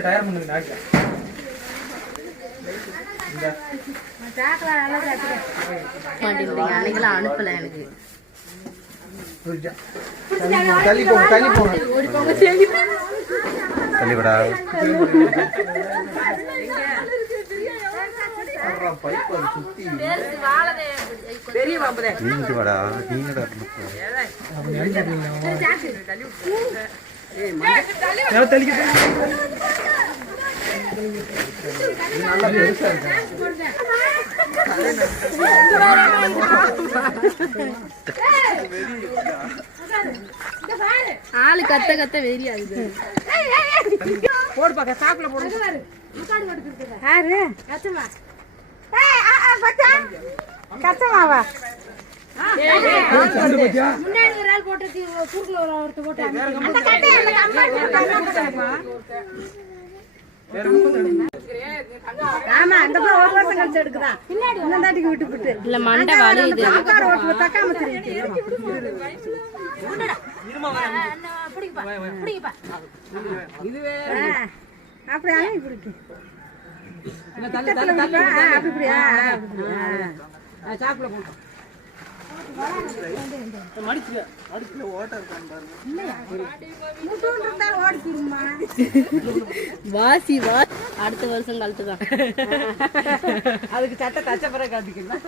tyre பண்ணுங்க நாக்கு அன்னைக்கெல்லாம் அனுப்பல எனக்கு தள்ளி போங்க தள்ளிவிடா நீங்க வாடா நீங்கடா ஆளு கத்த கத்த வெறியாகுது போடு பாக்க சாக்குல போடு யாரு கச்சமா கச்சமாவா முன்னாடி ஒரு ஆள் போட்டு குறுக்குல ஒருத்தர் போட்டு அந்த கட்டைய அந்த ஆமா அந்த ஒரு வருஷம் கழிச்சு எடுக்குதான் பின்னாடி தாட்டிக்கு விட்டு விட்டு இல்ல மண்டை வலியுது சாக்கார ஓட்டு தக்காம தெரியுது இதுவே அப்படி அலை பிடிக்கும் சாக்குல போடு வாசி வா அடுத்த வருஷம் கழட்டுதான் அதுக்கு சட்டை தச்ச பிறகு காட்டிக்கலாம்